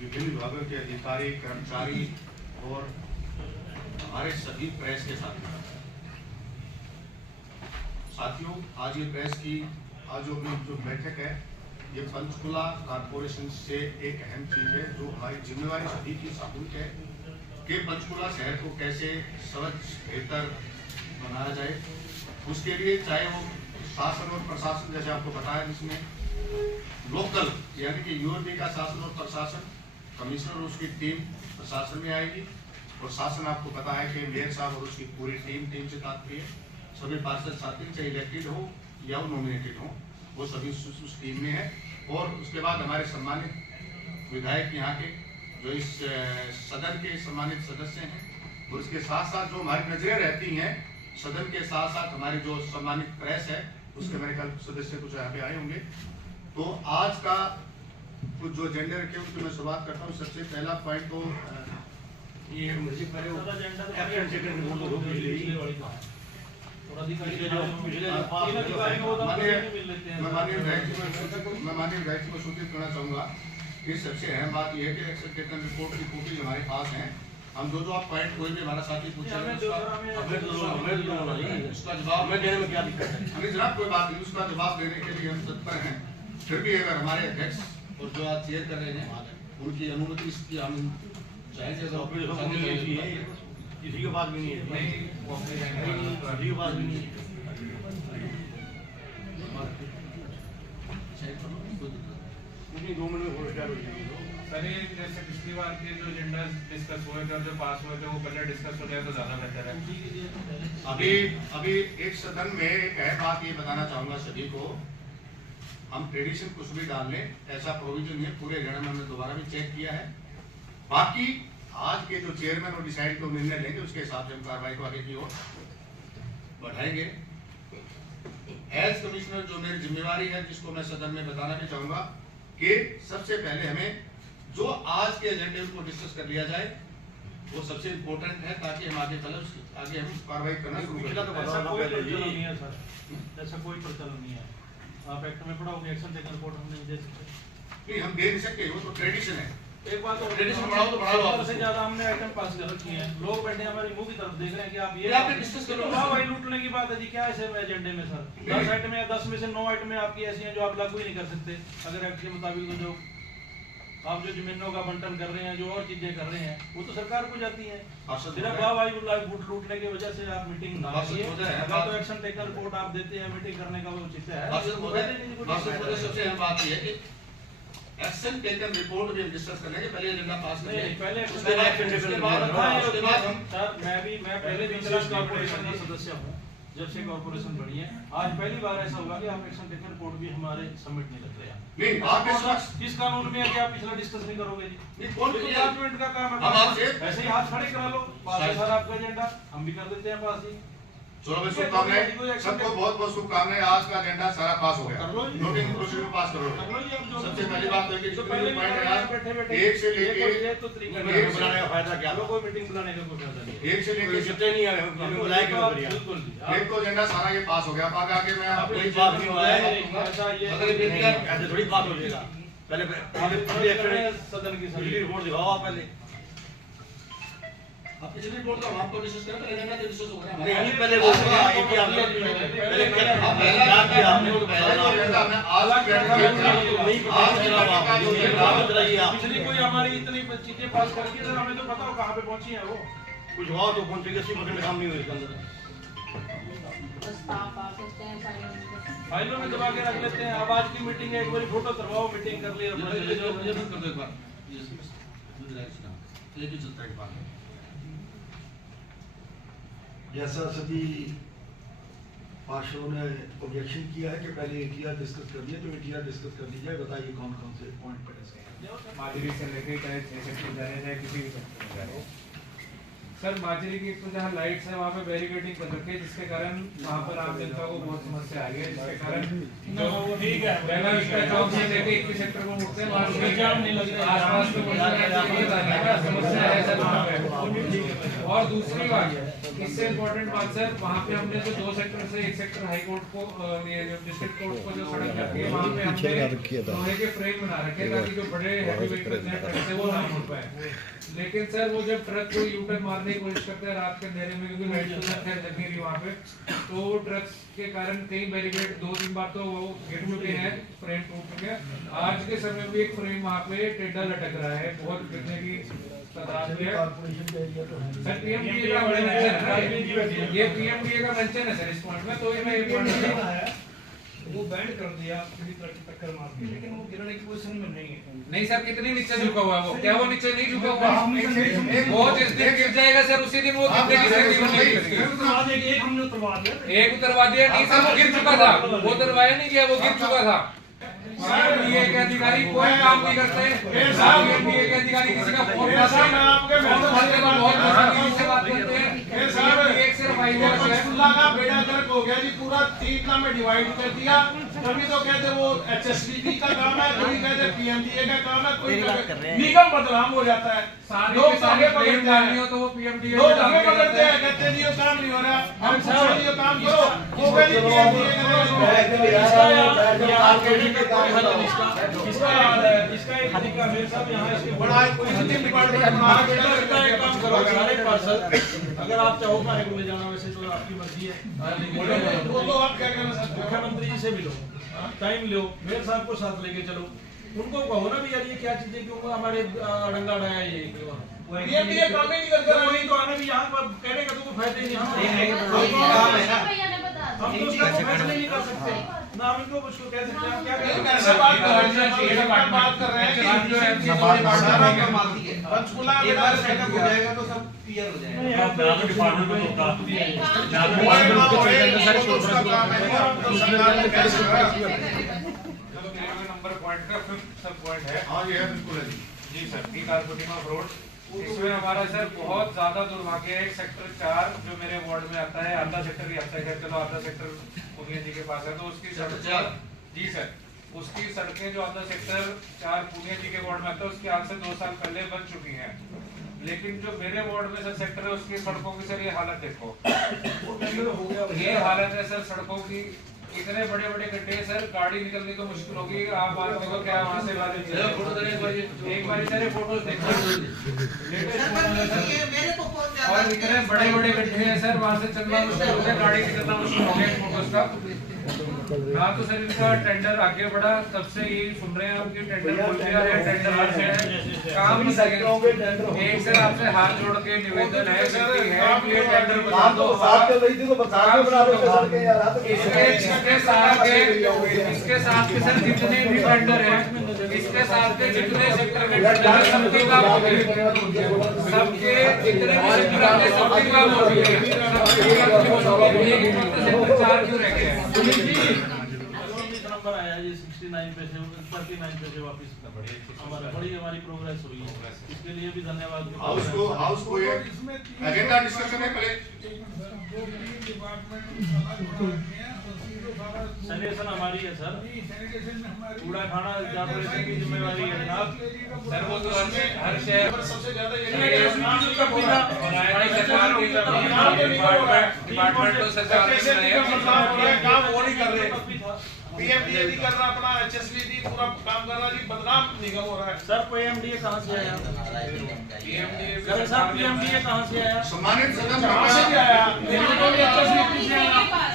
विभिन्न विभागों के अधिकारी, कर्मचारी और हमारे सभी प्रेस के साथियों, आज ये प्रेस की आज जो बैठक है, ये पंचकुला कारपोरेशन से एक अहम चीज है, जो हमारी जिम्मेवारी सभी की सामूहिक है कि पंचकुला शहर को कैसे स्वच्छ बेहतर बनाया जाए। उसके लिए चाहे वो शासन और प्रशासन, जैसे आपको बताया, जिसमें लोकल यानी कि यूआरडी का शासन और प्रशासन, कमिश्नर और उसकी टीम प्रशासन में आएगी, और शासन आपको पता है कि मेयर साहब और उसकी पूरी टीम से तात्पर्य सभी पार्षद साथी, चाहे इलेक्टेड हो या वो नॉमिनेटेड हो, वो सभी उस टीम में है। और उसके बाद हमारे सम्मानित विधायक यहाँ के जो इस सदन के सम्मानित सदस्य हैं, और इसके साथ साथ जो हमारी नजरें रहती हैं सदन के साथ साथ हमारी जो सम्मानित प्रेस है, उसके मेरे कल सदस्य कुछ यहाँ पे आए होंगे। तो आज का कुछ जो एजेंडे रखे उनकी मैं शुरुआत करता हूँ। सबसे पहला पॉइंट तो ये मुझे माननीय विधायक को सूचित करना चाहूंगा कि सबसे अहम बात यह है कि एक्शन टेकन रिपोर्ट की कॉपी हमारे पास है। हम जो आप पॉइंट कोई भी हमारा साथी पूछे उसका जवाब देने में क्या दिक्कत है? हमें जनाब कोई बात नहीं, उसका जवाब देने के लिए हम तत्पर हैं। फिर भी अगर हमारे अध्यक्ष और जो आज चेयर कर रहे हैं उनकी अनुमति इसकी हम चाहेंगे तो किसी की बात भी नहीं है, किसी की बात भी नहीं है। सर ये जैसे पिछली बार के जो एजेंडा डिस्कस हुए थे और जो पास हुए थे वो पहले डिस्कस हो जाए तो ज्यादा बेहतर है। अभी एक सदन में एक है बात ये बताना चाहूंगा सभी को, हम ट्रेडिशन कुछ भी डाल लें ऐसा प्रोविजन है पूरे एजेंडा में, हमने दोबारा भी चेक किया है। बाकी आज के जो चेयरमैन और डिसाइड को निर्णय लेंगे उसके हिसाब से हम कार्रवाई को आगे की ओर बढ़ाएंगे। एज कमिश्नर जो मेरी जिम्मेवारी है, जिसको मैं सदन में बताना भी चाहूंगा कि सबसे पहले हमें जो आज के एजेंडे को डिस्कस कर लिया जाए वो सबसे इम्पोर्टेंट है, ताकि हम आगे चले आगे हम कार्रवाई करना शुरू करें। ऐसा कोई प्रचलन नहीं है, आप एक्ट में पढ़ाओगे एक्शन टेकन रिपोर्ट हम नहीं दे सकते। नहीं, हम दे नहीं सकते, वो तो ट्रेडिशन है। एक बात और ट्रेडिशन बढ़ाओ तो बढ़ाओ। से ज्यादा हमने आइटम पास कर रखी है, लोग बैठे हमारे मुंह की तरफ देख रहे हैं कि आप ये आपने डिस्कस करो। भाई लूटने की बात है जी, क्या ऐसे एजेंडे में सर 10 आइटम या 10 में से 9 आइटम आपकी ऐसी हैं जो आप लागू ही नहीं कर सकते अगर एक्ट के मुताबिक। तो जो आप जो जमीनों का बंटन कर रहे हैं, जो और चीजें कर रहे हैं, वो तो सरकार को जाती है। सिर्फ भाई बूट लूटने की वजह से आप मीटिंग ना कीजिए, अगर तो एक्शन टेकन रिपोर्ट आप देते हैं, मीटिंग करने का वो उचित है। सबसे अहम बात यह है कि एक्शन टेकन रिपोर्ट भी हम डिस्कस कर लेंगे, पहले एजेंडा पास करेंगे, पहले उसके बाद हम मैं पहले भी कॉर्पोरेशन का सदस्य हूँ जब से कॉर्पोरेशन बनी है। आज पहली बार ऐसा होगा कि आप एक्शन टेकन रिपोर्ट भी हमारे सबमिट नहीं लग रहे हैं। नहीं, आप किस कानून में है कि आप पिछला डिस्कस नहीं करोगे जी? डिपार्टमेंट का काम है, ऐसे ही हाथ खड़े करा लो, पास है सर आपका एजेंडा, हम भी कर देते हैं पास ही। चलो भाई, शुभकामनाएं सबको, बहुत बहुत शुभकामनाएं। आज का एजेंडा सारा पास हो गया, नोटिंग प्रोसीजर में पास करो। सबसे पहली बात है कि जो पॉइंट है यार, एक से लेके बुलाने का फायदा क्या? कोई मीटिंग बुलाने का कोई फायदा नहीं, एक से लेके जितने नहीं आए बुलाए क्यों? बिल्कुल एक तो एजेंडा सारा ये पास हो गया। अब आगे मैं कोई बात नहीं हो रहा है, ऐसे थोड़ी बात हो जाएगा। पहले सदन की सभी रिपोर्ट दिखाओ आप पहले। आप पिछली रिपोर्ट का आपको डिस्कस करें, पहले एजेंडा डिस्कस हो गया। नहीं, पहले वो आपने पहले क्या किया आपने? तो एजेंडा में आज पिछली कोई हमारी इतनी चीजें पास करके सर हमें तो बताओ कहाँ पे पहुंची है वो। कुछ हुआ तो कॉन्फ़िगरेशन में काम नहीं हुआ इसके अंदर। फाइलों में दबा के रख लेते हैं। अब आज की मीटिंग है, एक बार फोटो करवाओ, मीटिंग कर ली। जैसा सभी पार्षदों ने ऑब्जेक्शन किया है कि पहले एटीआर डिस्कस कर दिया, तो एटीआर डिस्कस कर लीजिए। बताइए कौन कौन से पॉइंट पर डिस्कस माजरी से लेके चाहे सेक्टर जाने चाहे किसी भी सेक्टर में जाए। सर माजरी की तो जहाँ लाइट्स है वहाँ पे बैरिकेडिंग कर रखी है, जिसके कारण वहाँ पर आम जनता को बहुत समस्या आ रही है, जिसके कारण ठीक है पहला चौक से लेके 21 सेक्टर को मुड़ते हैं, वहाँ जाम नहीं लग रहा, आसपास में समस्या है सर वहाँ पे। और दूसरी बात इससे इम्पोर्टेंट बात सर, वहाँ पे हमने जो 2 सेक्टर से 1 सेक्टर हाई कोर्ट को ये डिस्ट्रिक्ट कोर्ट को जो सड़क जाती है, वहाँ पे हमने लोहे के फ्रेम बना रखे हैं ताकि जो बड़े हैवी व्हीकल ट्रक से वो ना मुड़ पाए। लेकिन सर वो जब ट्रक को यूटर्न मारने की कोशिश करते हैं रात के अंधेरे में, क्योंकि लाइट तो खैर जग नहीं रही वहाँ पे, तो ट्रक के कारण कई बैरिकेड 2-3 बार तो वो गिर चुके हैं, फ्रेम टूट चुके हैं। आज के समय में एक फ्रेम वहाँ पे टेढ़ा लटक रहा है, बहुत गिरने की तादाद में है। सर पीएमडीए का बड़ा मेंशन है, ये पीएमडीए का मेंशन है सर इस पॉइंट में, तो ये मैं ये पॉइंट वो बैंड कर दिया पूरी तरह की टक्कर मार दी, लेकिन वो गिरने की पोजीशन में नहीं है। नहीं सर, कितनी नीचे झुका हुआ है वो? क्या वो नीचे नहीं झुका हुआ? वो जिस दिन गिर जाएगा सर उसी दिन वो गिरने की स्थिति बनेगी। एक हमने उतरवा दिया, एक उतरवा दिया नहीं सर, वो गिर चुका था, वो उतरवाया नहीं गया, वो गिर चुका था। पीएमडीए के अधिकारी कोई काम नहीं करते, पीएमडीए के अधिकारी किसी का फोन उठाते हैं, बहुत मशीनरी से बात करते हैं। एक सिर्फ हाई वॉच है, का बेड़ा गर्क हो गया जी, पूरा 3 में डिवाइड कर दिया। कभी तो कहते वो एचएसपीबी का काम है, कभी कहते पीएमडीए का काम है, कोई निगम बदनाम हो जाता है। लोग आगे पकड़ते हैं, तो वो पीएमडीए लोग आगे पकड़ते हैं, कहते नहीं ये काम नहीं हो रहा, हम सब ये काम करो, वो कहते पीएमडीए इसका एक तरीका मेरे साहब यहाँ इसके बड़ा पॉजिटिव डिपार्टमेंट हमारा बेटा का एक काम करो, सारे पार्सल अगर आप चाहो पारे को ले जाना, वैसे तो आपकी मर्जी है, वो तो आप क्या कहना चाहते हो? मुख्यमंत्री जी से मिलो, टाइम लो, मेयर साहब को साथ लेके चलो, उनको कहो ना भी यार ये क्या चीजें क्यों हमारे अड़ंगा अड़ाया ये पीएमडीए काम ही नहीं करता, वही तो आने भी यहाँ पर कहने का तो फायदा ही नहीं, हम तो उसका फैसला नहीं कर सकते ना, हम इनको उसको कह सकते हैं क्या ऐसे बात कर रहे हैं कि पंचकुला में सेटअप हो जाएगा तो सब क्लियर हो जाएगा। डिपार्टमेंट में होता नंबर पॉइंट का 5th सब पॉइंट है। हाँ ये है बिल्कुल है जी सर, टी कारकोटिंग ऑफ रोड, इसमें हमारा सर बहुत ज्यादा दुर्भाग्य है। सेक्टर 4 जो मेरे वार्ड में आता है, आधा सेक्टर ही आता है, चलो आधा सेक्टर पुनिया जी के पास है, तो उसकी सड़क जी सर, उसकी सड़कें जो आधा सेक्टर 4 पुनिया जी के वार्ड में आता है, उसकी आज से 2 साल पहले बन चुकी हैं। लेकिन जो मेरे वार्ड में सर सेक्टर है, उसकी सड़कों की सर ये हालत देखो, ये हालत है सर सड़कों की, इतने बड़े बड़े गड्ढे सर, गाड़ी निकलनी तो मुश्किल होगी। आप बात देखो क्या वहाँ से एक बार सर ये फोटोज देखो, और इतने बड़े बड़े गड्ढे हैं सर, वहाँ से चलना मुश्किल हो गया, गाड़ी निकलना मुश्किल हो गया फोटोज का। ना तो सर इनका टेंडर आगे बढ़ा, तब से यही सुन रहे हैं हम कि टेंडर खुल गया है, टेंडर हर से है, काम नहीं सके। एक सर आपसे हाथ जोड़ के निवेदन है कि ये टेंडर बता दो। इसके साथ के सर जितने भी टेंडर हैं, इसके साथ के जितने सेक्टर के टेंडर सबके काम हो गए, सबके जितने भी सेक्टर आते सबके काम हो गए, सेक्टर 4 क्यों रह गए? नंबर आया जी 69 पे से 39 पे से वापस हमारी प्रोग्रेस हुई है, इसके लिए भी धन्यवाद। हाउस को ये एजेंडा डिस्कशन है पहले सैनिटेशन हमारी है सर, कूड़ा खाना कॉर्पोरेशन की जिम्मेवारी है जनाब सर, वो तो हर शहर पर सबसे ज्यादा डिपार्टमेंट तो सरकार काम वो नहीं कर रहे, पीएमडीए नहीं कर रहा, अपना एचएसपीबी पूरा काम कर रहा जी, बदनाम निगम हो रहा है। सर पीएमडीए कहाँ से आया? पीएमडीए सर पीएमडीए कहाँ से आया? सम्मानित सदन कहाँ से भी आया?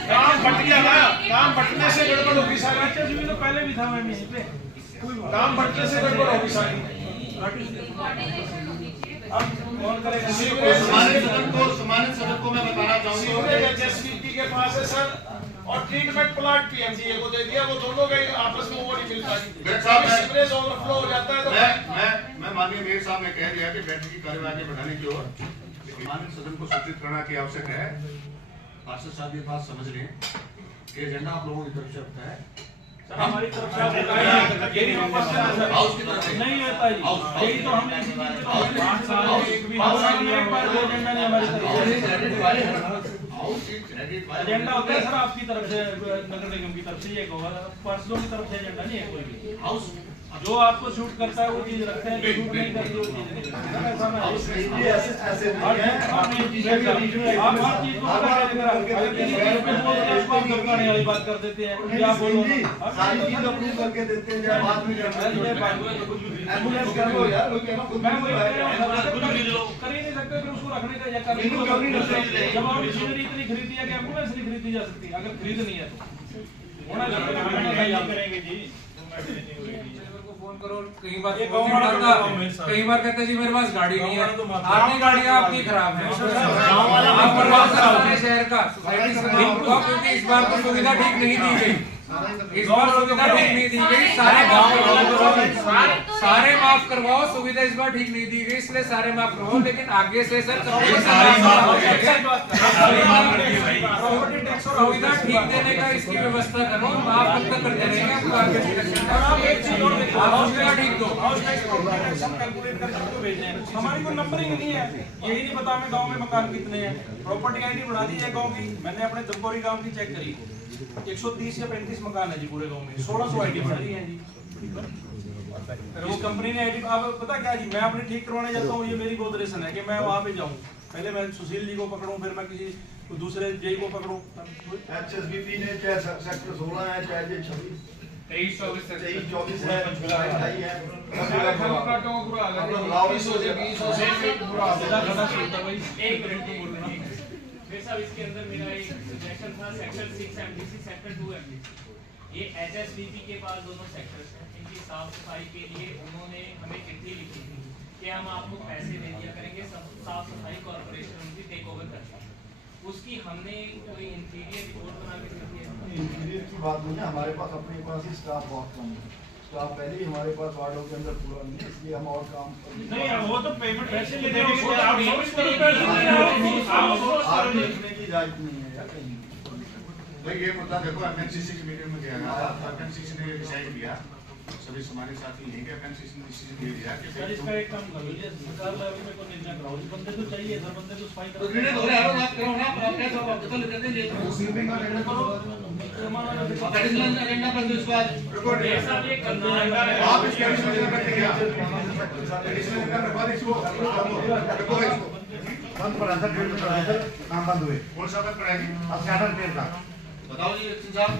काम बट गया ना, काम बटने से गड़बड़ होगी सारी, एचएसबी तो पहले भी था मैम यहीं पे, काम बटने से गड़बड़ होगी सारी। अब कौन करेगा? सम्मानित सदन को मैं बताना चाहूंगा एचएसपीबी के पास है सर, और ट्रीटमेंट प्लांट पीएमडीए को दे दिया, वो दोनों का आपस में वो नहीं मिलता, सीवरेज ओवरफ्लो हो जाता है। तो मैं माननीय मेयर साहब ने कह दिया कि बैठक की कार्यवाही आगे बढ़ाने की ओर सम्मानित सदन को सूचित करना की आवश्यक है। पार्षद साहब ये बात समझ लें कि एजेंडा आप लोगों की तरफ से होता है, सर हमारी तरफ से हाउस की तरफ से नहीं रहता जी, यही तो हम एक बार एजेंडा नहीं हमारी तरफ से, एजेंडा होता है सर आपकी तरफ से, नगर निगम की तरफ से, ये पर्सनल की तरफ से एजेंडा नहीं है कोई भी। जो आपको शूट करता है वो चीज रखते हैं, जो शूट नहीं करती वो चीज नहीं रखते हैं। ऐसा मैं ऐसे हर चीज आप हर चीज को अगर किसी चीज पे बोलते हैं उसको आप धमकाने वाली बात कर देते हैं, क्या बोलो सारी चीज अप्रूव करके देते हैं, जब बाद में एम्बुलेंस कर लो यार, वो कह रहा हूं, मैं वही कह रहा हूं, कर ही नहीं सकते फिर उसको रखने का या करने जब आप मशीनरी इतनी खरीदी है कि एम्बुलेंस नहीं खरीदी जा सकती, अगर खरीदनी है तो होना करेंगे जी। फोन करो, कई बार कई बार कहते हैं जी मेरे पास गाड़ी नहीं है, आपकी गाड़ी आपकी खराब है, आप करवा सकते हैं शहर का सोसाइटी से काम होगा, क्योंकि इस बार तो सुविधा ठीक नहीं दी गई, इस बार सुविधा ठीक नहीं दी गई, सारे माफ करवाओ, सुविधा इस बार ठीक नहीं दी गई इसलिए सारे माफ करवाओ, लेकिन आगे से सर सुविधा ठीक देने का इसकी व्यवस्था करो, आप कब तक करते रहेंगे, ठीक दो। हमारी कोई नंबरिंग नहीं है, यही नहीं पता हमें गांव में मकान कितने हैं, प्रॉपर्टी आईडी बना दी है गांव की, मैंने अपने दमपोरी गांव की चेक करी, 130 या 35 मकान है जी पूरे गांव में, 1600 आईडी बनी है जी। इस कंपनी ने आईडी, अब पता क्या जी, मैं अपने ठीक करवाने जाता हूँ, ये मेरी बहुत रेसन है कि मैं वहाँ पे जाऊँ, पहले मैं सुशील जी को पकड़ूं, फिर मैं किसी दूसरे जेई को पकड़ूं। HSBP ने चाहे सेक्टर 16 है, चाहे 23-24 है, इसके अंदर मेरा एक सजेशन था, सेक्टर 6 एमडीसी, सेक्टर 2 एमडीसी, ये HSBP के पास दोनों सेक्टर्स हैं, इनकी साफ सफाई के लिए उन्होंने हमें चिट्ठी लिखी थी कि हम आपको पैसे दे दिया करेंगे, साफ सफाई कॉर्पोरेशन उनकी टेक ओवर करता है, उसकी हमने कोई इंटीरियर रिपोर्ट बना के दी है। इंटीरियर की बात नहीं है, हमारे पास अपने पास ही स्टाफ बहुत कम है, स्टाफ पहले ही हमारे पास वार्डों के अंदर पूरा नहीं है, इसलिए हम और काम नहीं, वो तो पेमेंट पैसे ले लिखने की इजाजत नहीं है यार कहीं। भाई ये मुद्दा देखो एफएनसीसी की मीटिंग में गया था, एफएनसीसी ने ये डिसाइड किया, सभी हमारे साथी यहीं के एफएनसीसी ने डिसीजन ले लिया कि सर इसका एक काम कर लीजिए, सरकार लेवल पे कोई निर्णय कराओ, बंदे तो चाहिए सर, बंदे तो सफाई करो, निर्णय हो रहा है, बात करो ना, आप कैसे हो, तो लेते हैं ये स्वीपिंग का निर्णय करो, एडिशनल एजेंडा पर जो इसका रिकॉर्ड ये सब ये करना है, आप इसके एडिशनल एजेंडा पे क्या एडिशनल एजेंडा के बाद इसको रखो, इसको बंद पड़ा था, डेढ़ महीने पहले काम बंद हुए, कौन सा बंद पड़ेगी, अब स्कैनर पेड़ का बताओ जी साहब,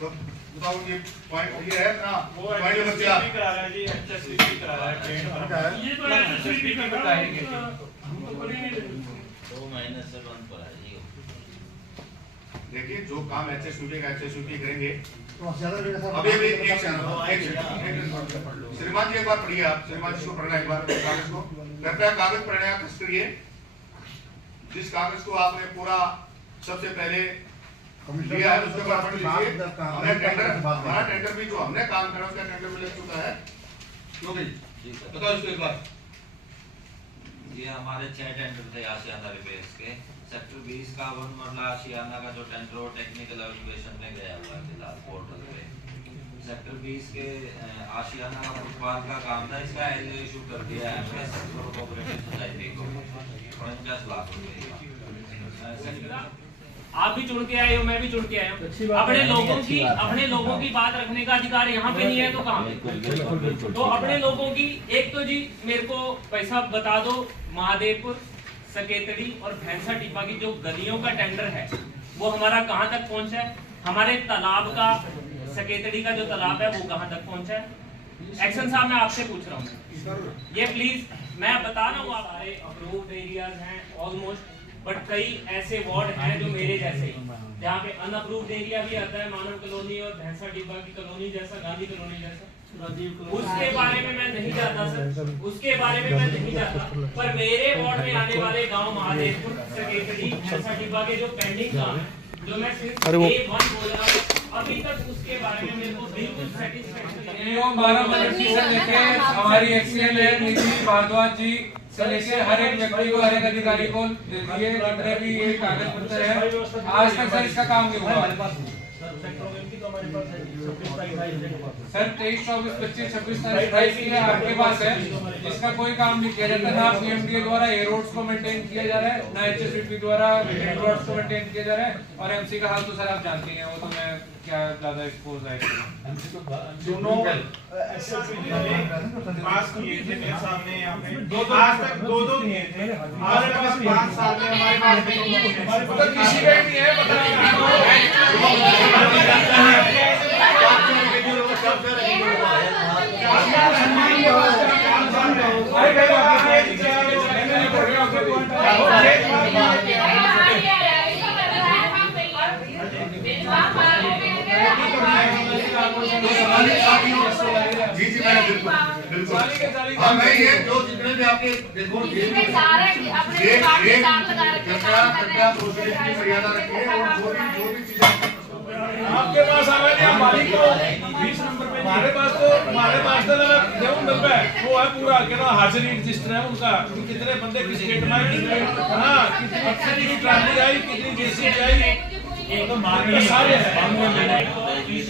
तो बताओ ये पॉइंट ये है ना, पॉइंट नंबर 4 करा रहा है जी, HSBP करा रहा है ट्रेन, ये तो HSBP का बताएंगे जी। हम तो करेंगे 2 महीने से बंद पड़ा है जी। देखिए जो काम HSBP का HSBP करेंगे, तो ज्यादा डेढ़ साल अभी अभी एक सेकंड श्रीमान जी एक बार पढ़िए, आप श्रीमान जी को पढ़ना एक बार कागज को, कृपया कागज पढ़ने का कष्ट करिए, जिस कागज को आपने पूरा सबसे पहले लिया है उसके बाद पढ़ लीजिए, हमने टेंडर, हमारा टेंडर भी जो हमने काम करा उसका टेंडर मिल चुका है, क्यों भाई बताओ इसको एक बार। ये हमारे 6 टेंडर थे आशियाना रिपेयर्स के, सेक्टर 20 का 1 मरला आशियाना का जो टेंडर वो टेक्निकल एवेल्युएशन में गया हुआ है फिलहाल पोर्टल पे, सेक्टर 20 के आशियाना का फुटपाथ का काम था, इसका एलओ इशू कर दिया है एमएस कोऑपरेटिव सोसाइटी को 50 लाख रुपए। आप भी चुन के आए हो, मैं भी चुन के आया हूँ, अपने लोगों की बात रखने का अधिकार यहाँ पे नहीं है तो कहाँ पे? तो अपने लोगों की, एक तो जी मेरे को पैसा बता दो, महादेवपुर, सकेतड़ी और भैंसा टिब्बा की जो गलियों का टेंडर है वो हमारा कहाँ तक पहुँचा है, हमारे तालाब का, सकेतड़ी का जो तालाब है वो कहाँ तक पहुँचा है। एक्शन साहब मैं आपसे पूछ रहा हूँ, ये प्लीज, मैं बता रहा हूँ आप सारे अप्रूव्ड एरियाज हैं ऑलमोस्ट, बट कई ऐसे वार्ड हैं जो मेरे जैसे जहाँ पे अनअप्रूव्ड एरिया भी आता है, मानव कॉलोनी और भैंसा डिब्बा की कॉलोनी जैसा, गांधी कॉलोनी जैसा, उसके बारे में मैं नहीं जानता सर, उसके बारे में मैं नहीं जानता, पर मेरे वार्ड में आने वाले गांव महादेवपुर, सकेतड़ी, भैंसा डिब्बा के जो पेंडिंग काम है, जो मैं सिर्फ A1 बोल रहा हूँ, अभी तक उसके बारे में मेरे को बिल्कुल सेटिस्फैक्शन नहीं है। हमारी एक्सीएल है निधि भारद्वाज जी से लेके हर एक व्यक्ति को, हर एक अधिकारी को दिए, जितने भी ये कागज पत्र है, आज तक सर इसका काम नहीं हुआ। सर 23, 24, 25, 26, 27 की आपके पास है, जिसका कोई काम नहीं किया जाता, ना पीएमडीए द्वारा ए रोड्स को मेंटेन किया जा रहा है, ना HSBP द्वारा रोड्स को मेंटेन किया जा रहा है, और एमसी का हाल तो सर आप जानते हैं, वो तो मैं क्या ज्यादा एक्सपोज है? दोनों पास किए थे मेरे सामने यहाँ पे आज तक दो किए थे। हमारे पास 5 साल में हमारे पास किसी का नहीं है, पता नहीं जी जी मैंने बिल्कुल हाँ मैं ये जो जितने भी आपके देखो कृपया प्रोसीजर की मर्यादा रखिए और जो भी चीजें आपके पास आ रहा है मालिक को 20 नंबर पे हमारे पास तो जो मिल रहा है वो है पूरा क्या हाजिरी रजिस्टर है उनका, कितने बंदे किस स्टेट में कितने हाँ कितनी ट्राली आई कितनी जेसीबी आई एक तो सारे किस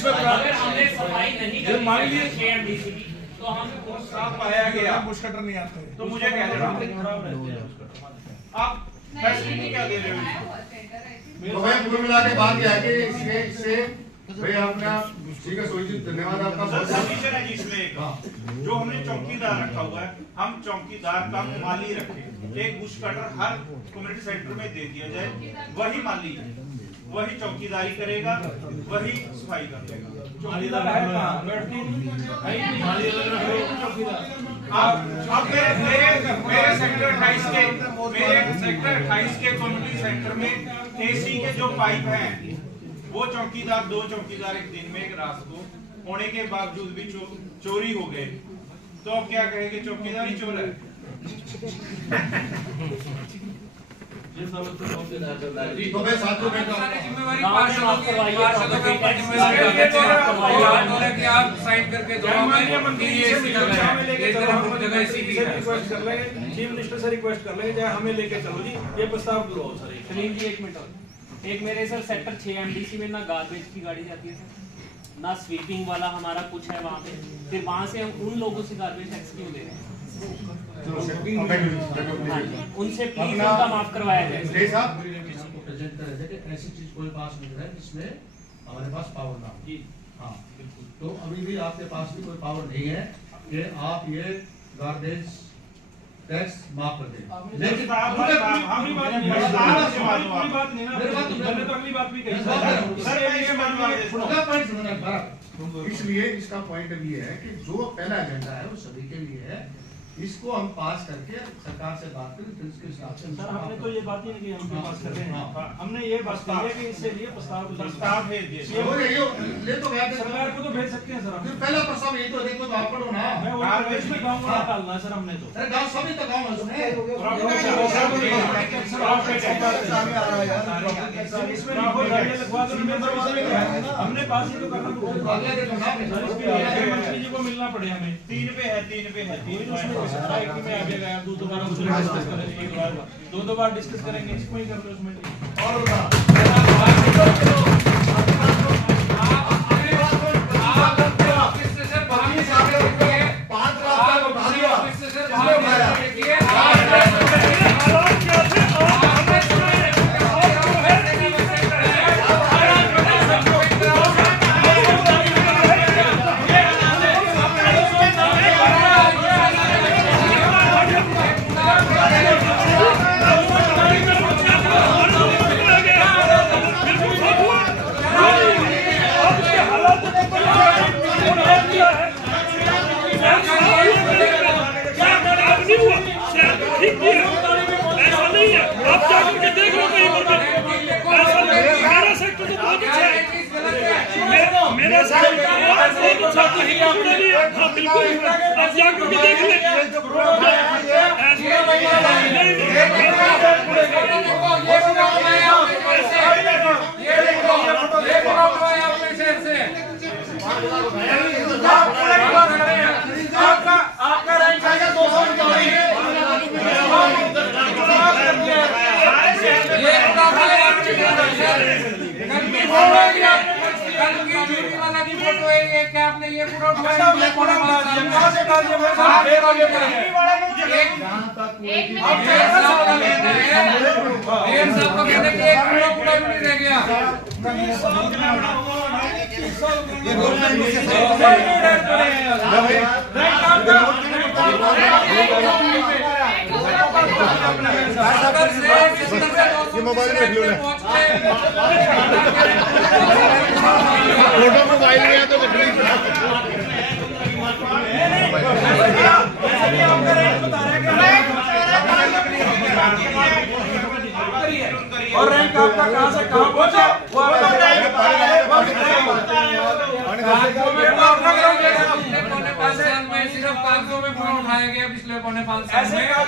पे हमने सफाई नहीं ये मान लीजिए KMDCB तो हम साफ पाया गया बुश कटर नहीं आते तो मुझे क्या दे रहे हो आप फैसिलिटी क्या दे रहे हो? तो भाई कुल मिला के बात यह है कि इससे भाई अपना ठीक है सोई जी धन्यवाद आपका बहुत कंडीशन है जी इसमें एक जो हमने चौकीदार रखा हुआ है, हम चौकीदार का माली रखें, एक बुश कटर हर कम्युनिटी सेंटर में दे दिया जाए, वही माली वही चौकीदारी करेगा, वही सफाई करेगा। चौकीदार है कहां? बैठते नहीं माली अलग रखे चौकीदार। अब मेरे सेक्टर 28 के कम्युनिटी सेंटर में एसी के जो पाइप हैं वो चौकीदार 2 चौकीदार एक दिन में एक रात को होने के बावजूद भी चोरी हो गए, तो अब क्या कहेंगे? चौकीदार ही चोर है। तो भाई साथियों में जिम्मेवारी पार्षदों की आप साइन करके दो चीफ मिनिस्टर से रिक्वेस्ट कर लेंगे चाहे हमें लेके चलो जी, ये प्रस्ताव पूरा हो सर। सलीम जी एक मिनट और एक मेरे सर सेक्टर 6 MDC में ना गार्बेज की गाड़ी जाती है सर, ना स्वीपिंग वाला हमारा कुछ है वहाँ पे, फिर वहाँ से हम उन लोगों से गार्बेज टैक्स क्यों ले रहे हैं? उनसे प्लीज उनका माफ करवाया जाए। प्रेजेंट कर रहे थे कि ऐसी चीज कोई पास नहीं है जिसमें हमारे पास पावर ना हो। जी हाँ तो अभी भी आपके पास भी कोई पावर नहीं है कि आप ये गार्बेज टैक्स माफ कर दें। लेकिन पूरी बात नहीं ना, मैंने तो अगली बात भी कही सर। इसलिए इसका पॉइंट अब ये है कि जो पहला एजेंडा है वो सभी के लिए है, इसको हम पास करके सरकार से बात करें फिर इसके हिसाब से। सर हमने तो ये बात ही नहीं की हम पास कर रहे हैं, हमने ये बात कही है कि इससे लिए प्रस्ताव भेज दिए ले तो गया सरकार को तो भेज सकते हैं सर। फिर पहला प्रस्ताव यही तो देखो आप पढ़ो ना। मैं वो इसमें गाँव में डालना है सर हमने तो। अरे गाँव सभी तो गाँव इसमें लगवा दो, हमने पास ही तो करना जी को मिलना पड़े हमें। 3 पे है में आगे गया दोबारा डिस्कस करेंगे, एक बार 2 बार डिस्कस करेंगे, इसको ही कर लो उसमें। और वाला की फोटो है, क्या आपने ये फोटो आपने कूड़ा बना दिया, कहाँ से डाल दिया मेरे साथ? एक आगे बढ़े। जहाँ तक कूड़े की अब मेयर साहब का कहना है, मेयर साहब का कहना है कि एक कूड़ा कूड़ा भी नहीं रह गया। मोबाइल में लो फोटो मोबाइल में है तो और रैंक आपका कहाँ से कहाँ पहुँचा? वो आपका रैंक बता रहे हैं। पिछले पौने 5 साल में सिर्फ कागजों में कूड़ा उठाया गया। पिछले पौने 5 साल में आप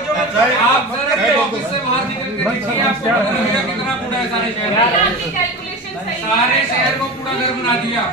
सर अपने ऑफिस से बाहर निकल के देखिए, आपको पता लगेगा कितना कूड़ा है सारे शहर में। सारे शहर को कूड़ा घर बना दिया।